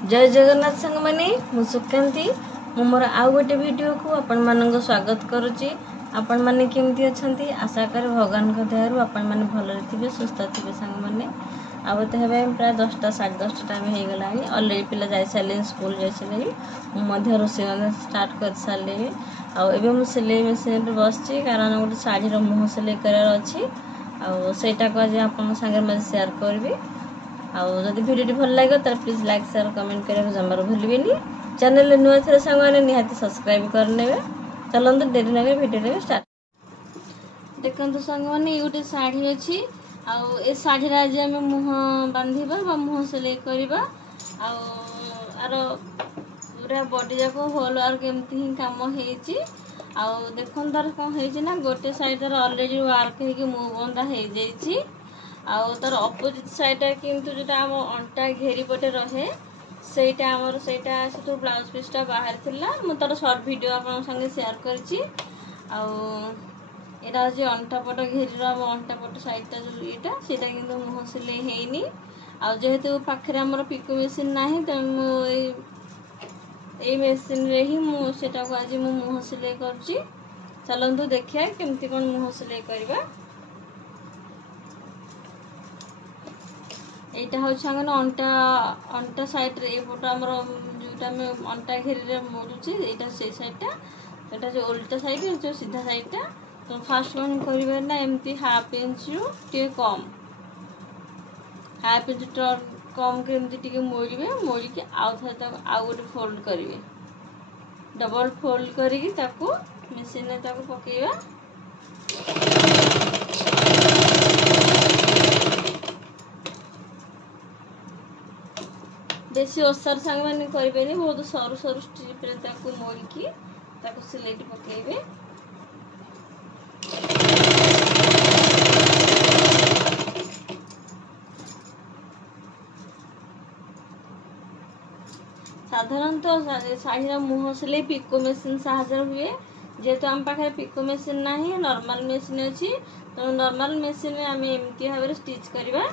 जय जगन्नाथ संग माने मु सुकांती मु मोर आउ गोटे वीडियो को आपण मानक स्वागत करुच्ची। आपण माने केमती अछंती आशा कर भगवान को दयारु आपण माने भलरे थिबे सुस्थ थिबे संग माने। आउ ते हेबे प्राय 10टा 10:30 टाइम हे गलानी ऑलरेडी पिला जाय साले स्कूल जाय साले मु मध्य रोसे स्टार्ट कर साले। आउ एबे मु सिलाई मशीन पे बसची कारण गोटे साड़ी रो मुह सिलाई करार अछि। आउ सेटा को आज आपण संगे में शेयर करबी। आउ जदि वीडियो भल लागे तो प्लीज लाइक शेयर कमेंट करके जमार भूलबेनी। चैनल नुआ थे संग माने निहाती सब्सक्राइब करनेबे। चलंतु देरी नगे वीडियो रे स्टार्ट। देखंतु संग माने यूटे साड़ी अछि। आउ ए साड़ी रा जे हम मुह बांधीबा बा मुह सिलाई करबा। आउ आरो पूरा बॉडी जाको होल वर्क केमती ही काम हेची। आउ देखन तार कोन हेची ना गोटे साइड रे ऑलरेडी वर्क हे कि मुह बंधा हे जेची। आउ तार अपोजिट साइड किंतु जेटा हम अंटा घेरी पटे रहे सेटा हमर सेटा सेतो ब्लाउज पीसटा बाहर थिला मु तार शॉर्ट वीडियो आपन संगे शेयर करची। आउ एटा जे अंटा पट घेरी रा अंटा पट साइडटा जो एटा सेटा किंतु मुह सिलाई हेनी। आउ जेहेतु पाखरे हमर पिको मशीन नाही त मु ए मशीन रे ही मु सेटा को आज मु मुह सिलाई करची। चलंतु देखिया केमती कोन मुह सिलाई करबा। एटा हो छांगन अंटा साइड रे एपोटा हमर जोटा में अंटा घेरी रे मोडुची एटा से साइडटा एटा जो उल्टा साइड जो सीधा साइडटा। तो फर्स्ट वन करबे ना एमती हाफ इंच रु टे कम हाफ इंच कम के एमती टिके मोड़ी के आउ था तक आउ गोटे फोल्ड करिवे डबल फोल्ड करी ताको मशीन रे ताको पकेइबा। बेसी ओसर संग माने करबेनी बहुत सरू सरू स्ट्रिप रे ताको मोड़ी की ताको सिलाई पकेइबे। साधारणतः साड़ी मुह सिलाई पिको मशीन साहाଯ୍य हुए। जेहेतु आम पाखे पिको मशीन नाही नॉर्मल मशीन अछि तो नॉर्मल मशीन में आम एमती भाव स्टिच करबा।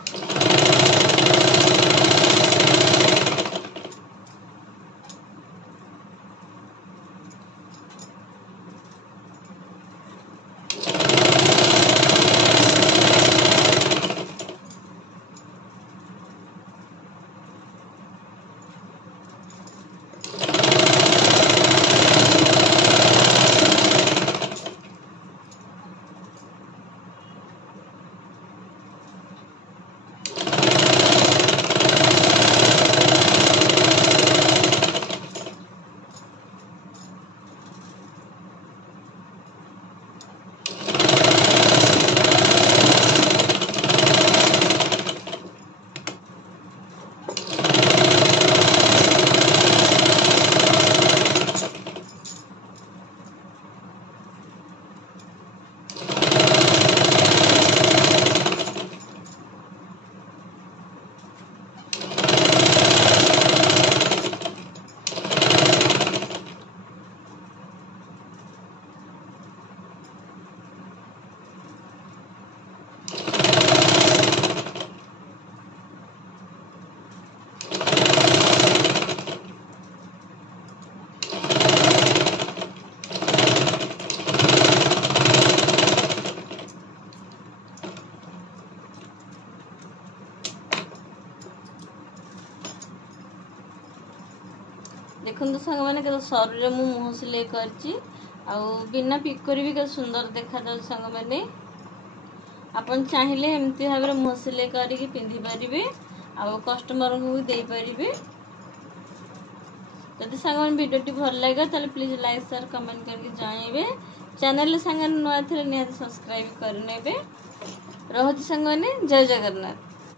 देखो सांग मैंने के सर मु मुह सिलाई करची। आउ बिना पिकोरी भी के सुंदर देखा जाउ सांग मैंने अपन चाहिए एमती भाव मुह सिलाई करके पिंधि पारिबे आउ कस्टमर को भी दे पारिबे। जदि सांग मैंने वीडियो भल लगे ताले प्लीज लाइक शेयर कमेंट करके जानइबे। चैनल सांग नुआ थे निहाती सब्सक्राइब करनेबे। रहती सांग मैंने जय जगन्नाथ।